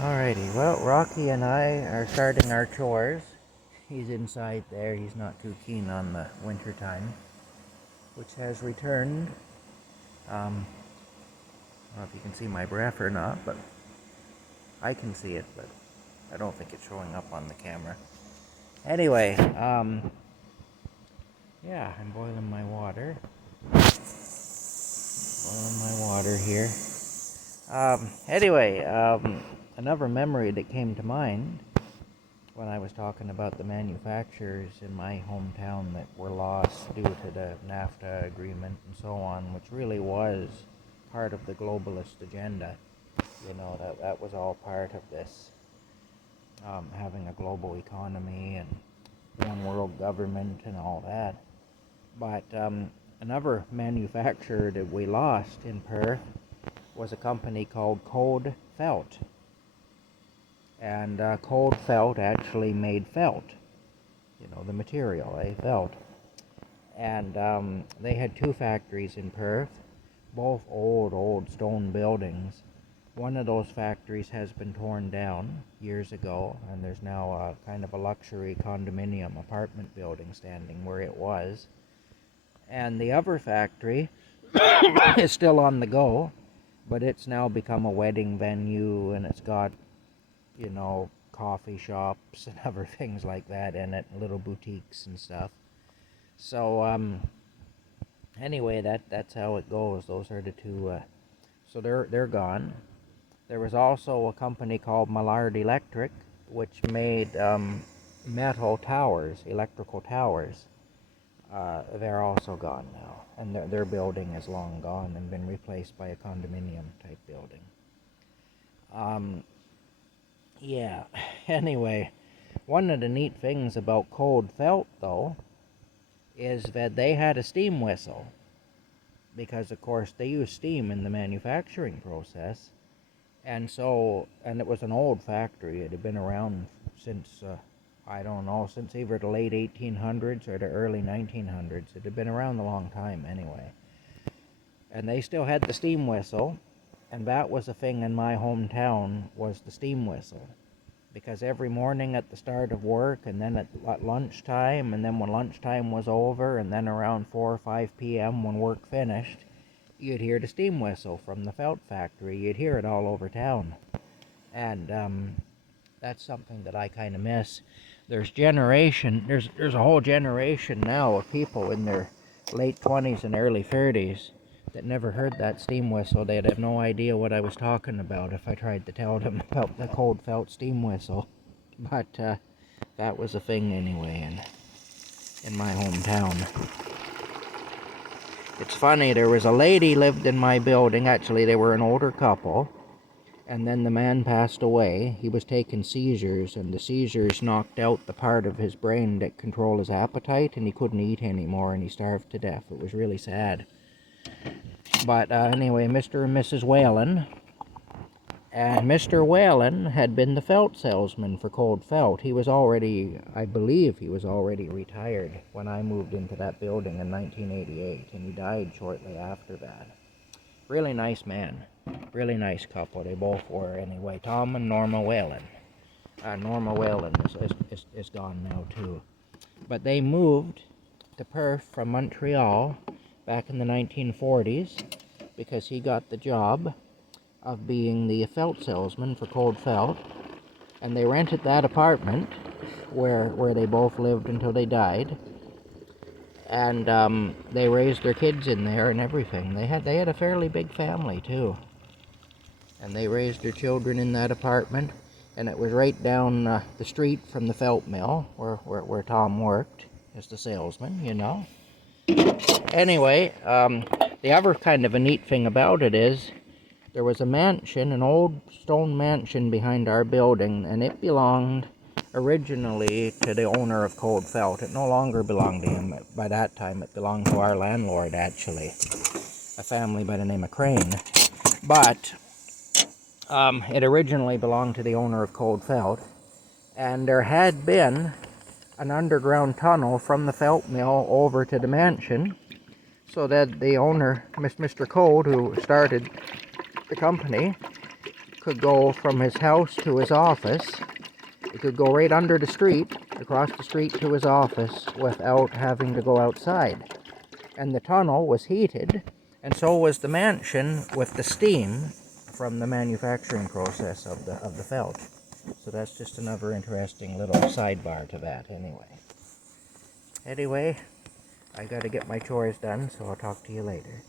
Alrighty, well, Rocky and I are starting our chores. He's inside there, he's not too keen on the winter time, which has returned. I don't know if you can see my breath or not, but I can see it, but I don't think it's showing up on the camera. Anyway, yeah, I'm boiling my water. Boiling my water here. Anyway, another memory that came to mind when I was talking about the manufacturers in my hometown that were lost due to the NAFTA agreement and so on, which really was part of the globalist agenda. You know, that was all part of this, having a global economy and one world government and all that. But another manufacturer that we lost in Perth was a company called Cold Felt. And Cold Felt actually made felt, you know, the material, felt. And they had two factories in Perth, both old stone buildings. One of those factories has been torn down years ago, and there's now a kind of a luxury condominium apartment building standing where it was. And the other factory is still on the go, but it's now become a wedding venue, and it's got, you know, coffee shops and other things like that in it, little boutiques and stuff. So anyway, that's how it goes. Those are the two. So they're gone. There was also a company called Millard Electric, which made metal towers, electrical towers. They're also gone now, and their building is long gone and been replaced by a condominium type building. Yeah. Anyway, one of the neat things about Cold Felt, though, is that they had a steam whistle, because of course they use steam in the manufacturing process. And it was an old factory. It had been around since, I don't know, since either the late 1800s or the early 1900s. It had been around a long time anyway. And they still had the steam whistle, and that was a thing in my hometown, was the steam whistle. Because every morning at the start of work, and then at lunchtime, and then when lunchtime was over, and then around 4 or 5 p.m. when work finished, you'd hear the steam whistle from the felt factory. You'd hear it all over town. And that's something that I kind of miss. There's a whole generation now of people in their late 20s and early 30s that never heard that steam whistle. They'd have no idea what I was talking about if I tried to tell them about the Cold Felt steam whistle. But that was a thing anyway in my hometown. It's funny, there was a lady lived in my building. Actually, they were an older couple, and then the man passed away. He was taking seizures, and the seizures knocked out the part of his brain that controlled his appetite, and he couldn't eat anymore, and he starved to death. It was really sad. But anyway, Mr. and Mrs. Whalen, and Mr. Whalen had been the felt salesman for Cold Felt. He was already, I believe he was already retired when I moved into that building in 1988, and he died shortly after that. Really nice man. Really nice couple. They both were anyway. Tom and Norma Whalen. Norma Whalen is gone now too. But they moved to Perth from Montreal back in the 1940s because he got the job of being the felt salesman for Cold Felt, and they rented that apartment where they both lived until they died, and they raised their kids in there and everything. They had a fairly big family too, and they raised their children in that apartment, and it was right down the street from the felt mill where Tom worked as the salesman, you know. Anyway, the other kind of a neat thing about it is there was a mansion, an old stone mansion behind our building, and it belonged originally to the owner of Cold Felt. It no longer belonged to him. By that time, it belonged to our landlord, actually, a family by the name of Crane. But it originally belonged to the owner of Cold Felt, and there had been an underground tunnel from the felt mill over to the mansion, so that the owner, Mr. Cold, who started the company, could go from his house to his office. He could go right under the street, across the street to his office, without having to go outside. And the tunnel was heated, and so was the mansion with the steam from the manufacturing process of the felt. So that's just another interesting little sidebar to that anyway. I gotta get my chores done, so I'll talk to you later.